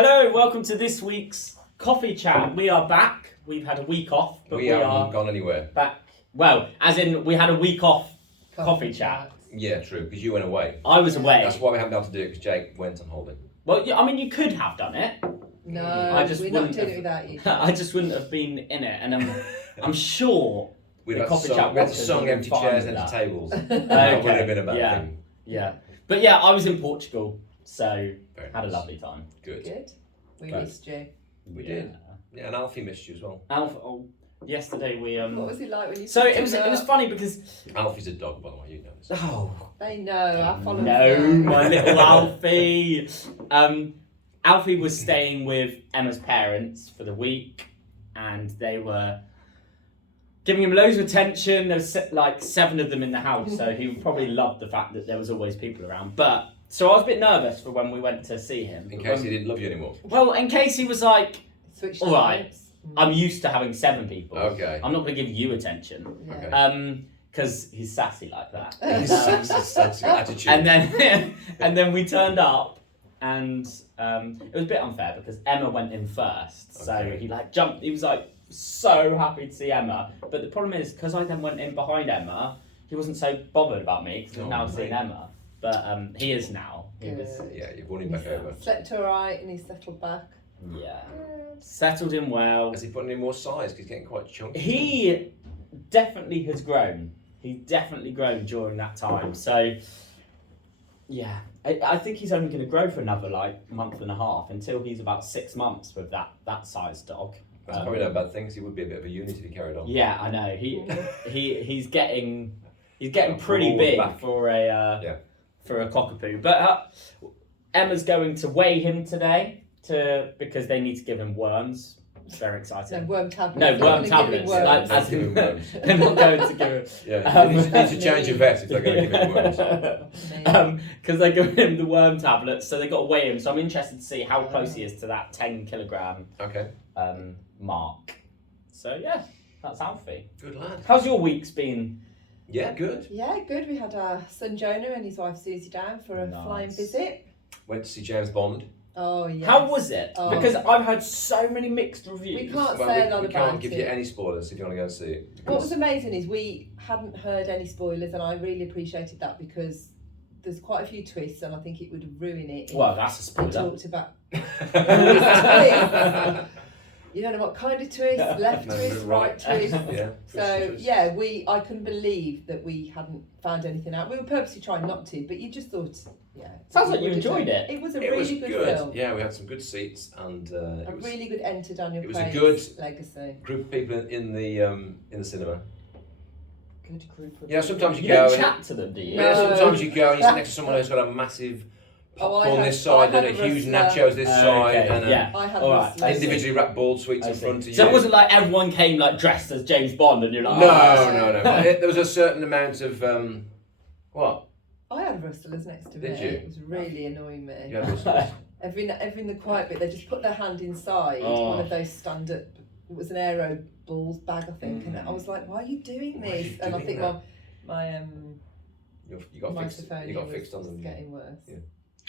Hello, welcome to this week's Coffee Chat. We are back. We've had a week off, but we haven't gone anywhere. Back. Well, as in we had a week off coffee chat. Yeah, true, because you went away. I was away. That's why we haven't been able to do it, because Jake went on holiday. Well, yeah, I mean, you could have done it. No, we're not doing it without you. I just wouldn't have been in it, and I'm sure We'd the have coffee sung, chat we had watchers sung would have empty been fine chairs with and empty that. tables. Okay. That would have been a bad Yeah. thing. Yeah. But yeah, I was in Portugal, so Very had a nice. lovely time. Good. Good. We Good. missed you. We did. Yeah, and Alfie missed you as well. Yesterday we What was it like when you? So picked it was him up? funny because Alfie's a dog, by the way, you know this. oh They know. I follow. no, them. my little Alfie. Alfie was staying with Emma's parents for the week, and they were giving him loads of attention. There was like 7 of them in the house, so he probably loved the fact that there was always people around. But so I was a bit nervous for when we went to see him. In case he didn't love you anymore. Well, in case he was like, Switched all right, sides. I'm used to having 7 people. Okay. I'm not going to give you attention. Yeah. Because he's sassy like that. He's such an attitude. And then and then we turned up, and it was a bit unfair because Emma went in first, so Okay. he like jumped. He was like so happy to see Emma, but the problem is because I then went in behind Emma, he wasn't so bothered about me because he's Oh, now mate. seen Emma. But he is now. He was Good. Yeah, you've won him back over. Slept all right and he settled back. yeah Good. settled in well. Has he put any more size? Because he's getting quite chunky. He definitely has grown. He's definitely grown during that time. So, yeah, I think he's only going to grow for another like month and a half until he's about 6 months with that size dog. That's probably no bad thing, because he would be a bit of a unit if he carried on. Yeah, I know. He's getting Got pretty broad big back. for a cockapoo. But Emma's going to weigh him today because they need to give him worms. It's very exciting. No, worm tablets. No, They're worm gonna give him tablets. worms. Like, as Give in, him worms. they're not going to give him. Yeah, you need to change your vet if they're going to give him worms. Because they give him the worm tablets, so they got to weigh him. So I'm interested to see how close he is to that 10 kilogram Okay, mark. So yeah, that's Alfie. good lad. How's your week's been? Yeah, good. Yeah, good. We had our son Jonah and his wife Susie down for a Nice. flying visit. Went to see James Bond. Oh yeah. How was it? Oh. Because I've heard so many mixed reviews. We can't Well, say a lot we about can't give it. you any spoilers if you want to go and see it. What because- was amazing is we hadn't heard any spoilers, and I really appreciated that because there's quite a few twists, and I think it would ruin it. If Well, that's a we spoiler. talked about. You don't know what kind of twist, left No, twist, right. right twist. Yeah. So yeah, I couldn't believe that we hadn't found anything out. We were purposely trying not to, but you just thought, yeah. Sounds like we you would have enjoyed done. it. It was a It was really good good. film. Yeah, we had some good seats, and A it was really good enter Daniel it was a Craig's good- legacy. group of people in the cinema. Good group of Yeah, sometimes You you don't go. chat to them, do you? Yeah, No. sometimes you go and you sit next to someone who's got a massive Oh, I popcorn had- this side, I and a had a huge wrestler. nachos this Okay, side, and yeah. I had All right, this I see. individually wrapped ball sweets I in see. front of you. So it wasn't like everyone came like dressed as James Bond and you're like, No, oh, no. There was a certain amount of what? I had wrestlers next to me. Did you? It was really annoying me. You had wrestlers. Every in the quiet bit, they just put their hand inside Oh. one of those stand-up. It was an aero balls bag, I think, and I was like, "Why are you doing Why are this?" you And I doing think that? my You got fixed. microphone You got was fixed on them. getting worse. Yeah.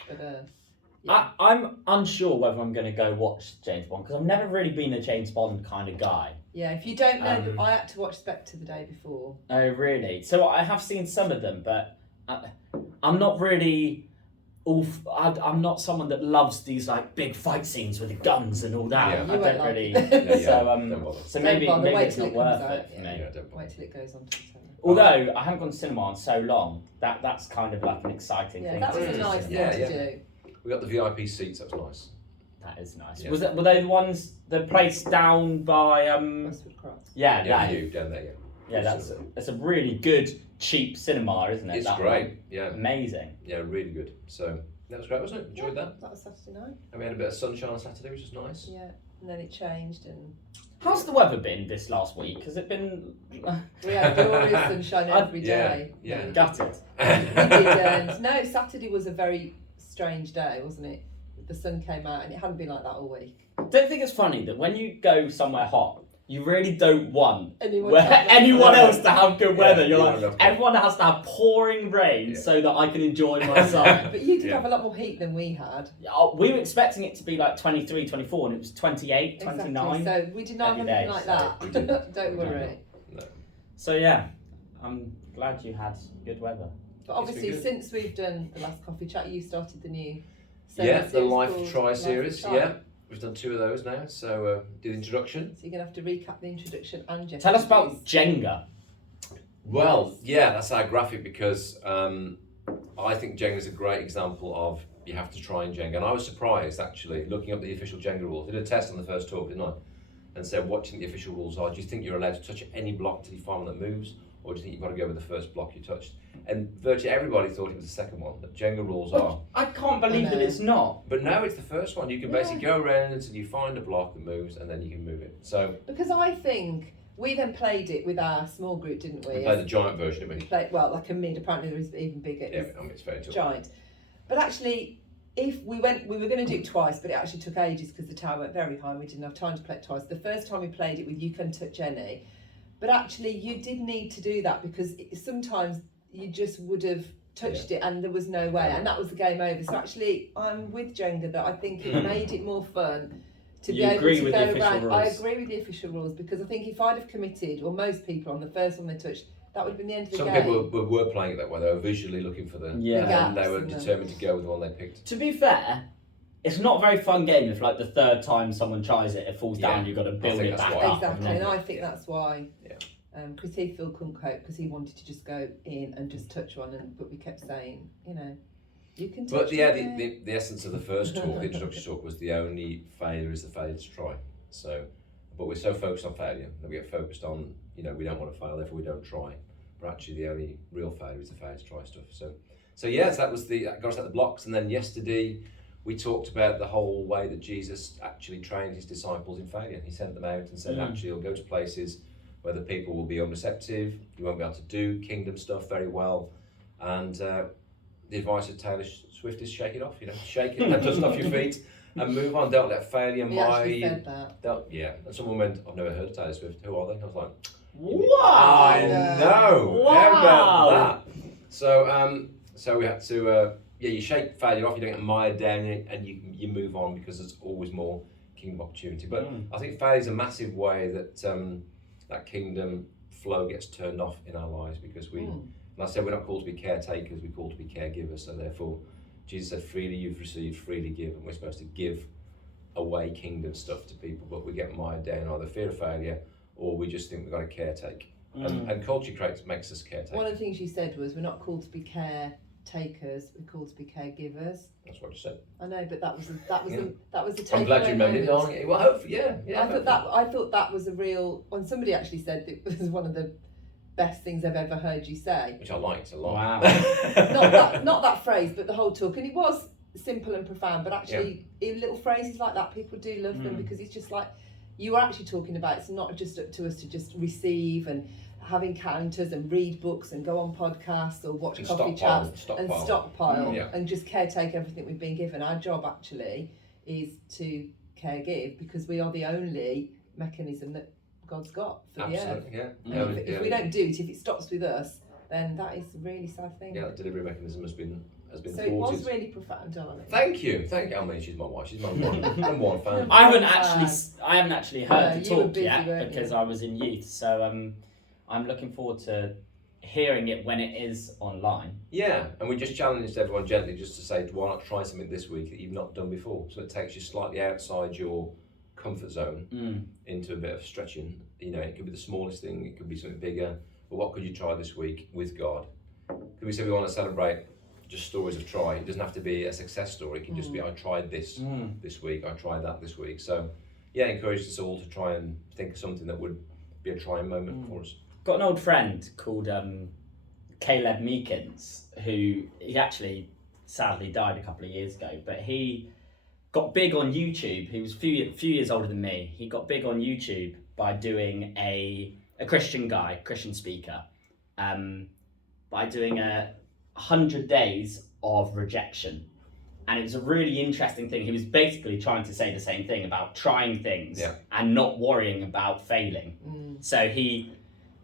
But yeah. I'm unsure whether I'm going to go watch James Bond because I've never really been a James Bond kind of guy. Yeah, if you don't know, Um, I had to watch Spectre the day before. Oh, really? So I have seen some of them, but I'm not really. I'm not someone that loves these like big fight scenes with the guns and all that. Yeah. I You won't don't like really. it. So don't bother. so Don't maybe bother, maybe wait it's till not it comes worth out, it for yeah. me. Yeah, don't bother. Wait till it goes on to the telly. Although I haven't gone to cinema in so long, that's kind of like an exciting Yeah, thing. that to was do. a nice thing Yeah, to yeah. do. We got the VIP seats. That was nice. That is nice. Yeah. Were they the ones the place down by Westwood Cross. Yeah, Yeah, that, you down there. Yeah. yeah, that's a really good cheap cinema, isn't it? It's that great. one? Yeah, Amazing. yeah, really good. So that was great, wasn't it? Enjoyed that. That was Saturday night. And we had a bit of sunshine on Saturday, which was nice. Yeah, and then it changed, and How's the weather been this last week? Has it been we had glorious sunshine every day. yeah. gutted? We didn't. No, Saturday was a very strange day, wasn't it? The sun came out, and it hadn't been like that all week. Don't think it's funny that when you go somewhere hot you really don't want Anyone else to have good weather. You're you like, don't have- everyone has to have pouring rain so that I can enjoy my sun. But you did have a lot more heat than we had. We were expecting it to be like 23, 24, and it was 28, 29. So we did not have every anything day, like so we that. didn't. Don't worry. No. So yeah, I'm glad you had good weather. But obviously, good. since we've done the last coffee chat, you started the new. The series Life called Try Life series. Try. Yeah, we've done 2 of those now. So do the introduction. So you're gonna have to recap the introduction and Jeff. Tell us about Jenga. Well, yeah, that's our graphic because I think Jenga is a great example of you have to try in Jenga. And I was surprised actually looking up the official Jenga rules. I did a test on the first talk, didn't I? And said, what do you think the official rules are? Do you think you're allowed to touch any block till you find one that moves? Or do you think you've got to go with the first block you touched? And virtually everybody thought it was the second one. But Jenga rules are. I can't believe that it's not. But now it's the first one. You can basically go around until you find a block that moves and then you can move it. So because I think we then played it with our small group, didn't we? we played the giant version of We it. played, well, like a mid. Apparently, there is even bigger. Yeah, I mean, it's very tough. Giant. But actually, if we were going to do it twice, but it actually took ages because the tower went very high and we didn't have time to play it twice. The first time we played it with You Can Touch Any, but actually you did need to do that because sometimes you just would have touched it and there was no way, and that was the game over. So actually, I'm with Jenga that I think it made it more fun to be able to go around. I agree with the official rules because I think if I'd have committed, or most people on the first one they touched, that would have been the end of the Some game. people were playing it that way. They were visually looking for the and they were determined to go with the one they picked. To be fair, it's not a very fun game if like the third time someone tries it, it falls down, you've got to build it back up. Exactly, and I think that's why Yeah. Chris Heathfield couldn't cope because he wanted to just go in and just touch one, but we kept saying, you can touch But yeah, one. the essence of the first talk, the introductory talk, was the only failure is the failure to try. So, but we're so focused on failure that we get focused on, we don't want to fail, therefore we don't try. But actually, the only real failure is the failure to try stuff. So yes, that got us at the blocks. And then yesterday, we talked about the whole way that Jesus actually trained his disciples in failure. He sent them out and said, actually, you'll go to places where the people will be unreceptive. You won't be able to do kingdom stuff very well. And the advice of Taylor Swift is shake it off. Shake it and dust off your feet and move on. Don't let failure He said that. And someone went, I've never heard of Taylor Swift. Who are they? I was like, Wow! I know. Wow. How about that? So we had to you shake failure off. You don't get mired down in it, and you move on because there's always more kingdom opportunity. But I think failure is a massive way that that kingdom flow gets turned off in our lives because we. And I said we're not called to be caretakers. We're called to be caregivers. So therefore, Jesus said, "Freely you've received, freely give," and we're supposed to give away kingdom stuff to people. But we get mired down in either fear of failure, or we just think we've got to caretake. And culture makes us caretakers. One of the things you said was we're not called to be caretakers, we're called to be caregivers. That's what you said. I know, but that was a take. I'm glad you remembered it, darling. Well, hopefully, yeah. I thought that was a real. When somebody actually said it was one of the best things I've ever heard you say. Which I liked a lot. Wow. not that phrase, but the whole talk, and it was simple and profound. But actually, in little phrases like that, people do love them because it's just like. You were actually talking about it's not just up to us to just receive and have encounters and read books and go on podcasts or watch coffee chats and stockpile and just caretake everything we've been given. Our job actually is to caregive because we are the only mechanism that God's got for the earth. If we don't do it, if it stops with us, then that is a really sad thing. Yeah, the delivery mechanism has been so thwarted. it was really profound, darling. Thank you. I mean, she's my wife. She's my number one fan. I haven't actually heard the talk busy, yet because I was in youth. So I'm looking forward to hearing it when it is online. Yeah, and we just challenged everyone gently just to say, why not try something this week that you've not done before? So it takes you slightly outside your comfort zone into a bit of stretching. It could be the smallest thing. It could be something bigger. But what could you try this week with God? Could we say we want to celebrate just stories of try? It doesn't have to be a success story. It can just be, I tried this this week, I tried that this week. So, yeah, encourage us all to try and think of something that would be a trying moment for us. Got an old friend called Caleb Meekins, who he actually sadly died a couple of years ago, but he got big on YouTube. He was a few years older than me. He got big on YouTube by doing a Christian speaker, by doing 100 days of rejection. and it was a really interesting thing. He was basically trying to say the same thing about trying things and not worrying about failing. So he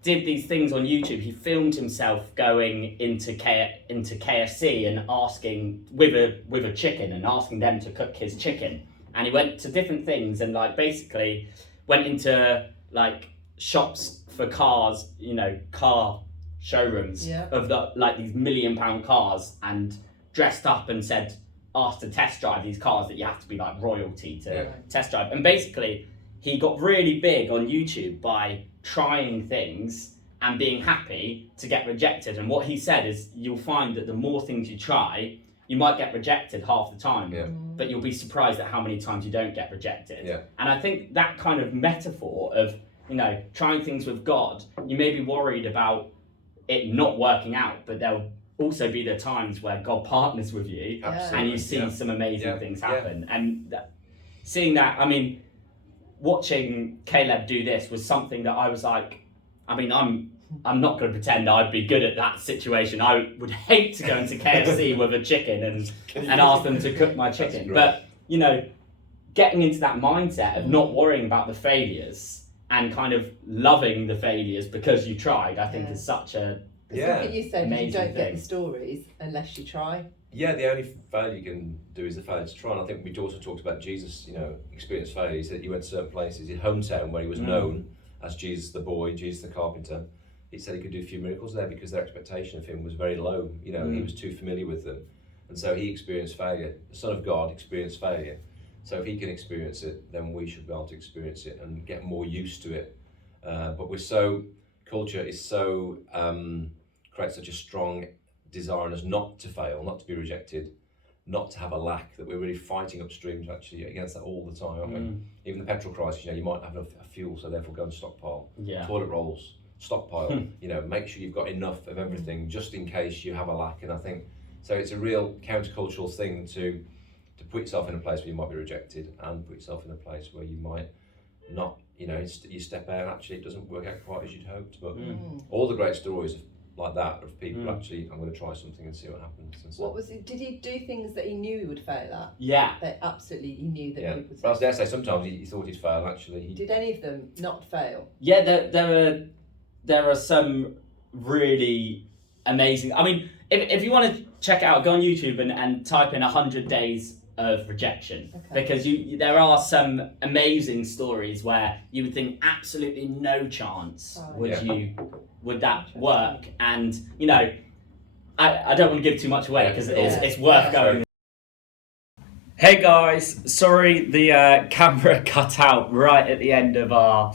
did these things on YouTube. He filmed himself going into KFC and asking with a chicken and asking them to cook his chicken. And he went to different things and like basically went into like shops for cars, you know, car showrooms of the like these £1 million cars, and dressed up and asked to test drive these cars that you have to be like royalty to test drive. And basically he got really big on YouTube by trying things and being happy to get rejected. And what he said is, you'll find that the more things you try, you might get rejected half the time, but you'll be surprised at how many times you don't get rejected. And I think that kind of metaphor of, you know, trying things with God, you may be worried about it not working out, but there'll also be the times where God partners with you and you see some amazing things happen. And seeing that, I mean, watching Caleb do this was something that I was like, I mean, I'm not going to pretend I'd be good at that situation. I would hate to go into KFC with a chicken and ask them to cook my chicken. But, you know, getting into that mindset of not worrying about the failures and kind of loving the failures because you tried, I think is such a something you said, you don't thing. get the stories unless you try. Yeah, the only failure you can do is the failure to try. And I think we also talked about Jesus, you know, experienced failure. He said he went to certain places, his hometown, where he was known as Jesus the boy, Jesus the carpenter. He said he could do a few miracles there because their expectation of him was very low. You know, he was too familiar with them. And so he experienced failure. The Son of God experienced failure. So if he can experience it, then we should be able to experience it and get more used to it. But culture is so, creates such a strong desire in us not to fail, not to be rejected, not to have a lack, that we're really fighting upstream actually against that all the time, aren't we? Even the petrol crisis, you know, you might have enough fuel, so therefore go and stockpile. Toilet rolls, stockpile, you know, make sure you've got enough of everything just in case you have a lack. And I think, so it's a real countercultural thing to put yourself in a place where you might be rejected and put yourself in a place where you might not, you know, you step out and actually it doesn't work out quite as you'd hoped. But all the great stories like that of people actually, I'm going to try something and see what happens. And so. What was it? Did he do things that he knew he would fail at? Yeah. That absolutely he knew that people would fail. But I was dare say sometimes he thought he'd fail actually. Did any of them not fail? Yeah, there are some really amazing. I mean, if you want to check it out, go on YouTube and type in 100 days of rejection, because there are some amazing stories where you would think absolutely no chance would that work. And you know, I don't want to give too much away because it's worth going. Hey guys, sorry the camera cut out right at the end of our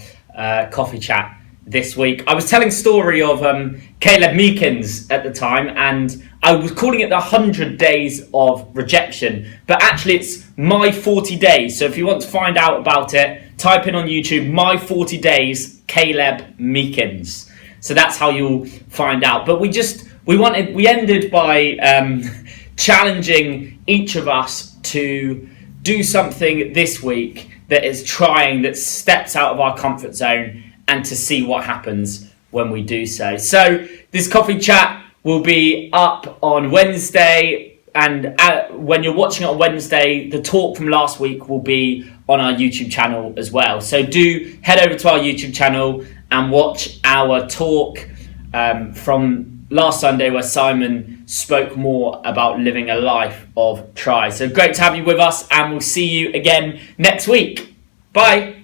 coffee chat this week. I was telling a story of Caleb Meekins at the time, and I was calling it the 100 days of rejection, but actually it's my 40 days. So if you want to find out about it, type in on YouTube, my 40 days, Caleb Meekins. So that's how you'll find out. But we ended by challenging each of us to do something this week that is trying, that steps out of our comfort zone, and to see what happens when we do so. So this coffee chat will be up on Wednesday, and when you're watching it on Wednesday, the talk from last week will be on our YouTube channel as well. So do head over to our YouTube channel and watch our talk from last Sunday, where Simon spoke more about living a life of try. So great to have you with us, and we'll see you again next week. Bye.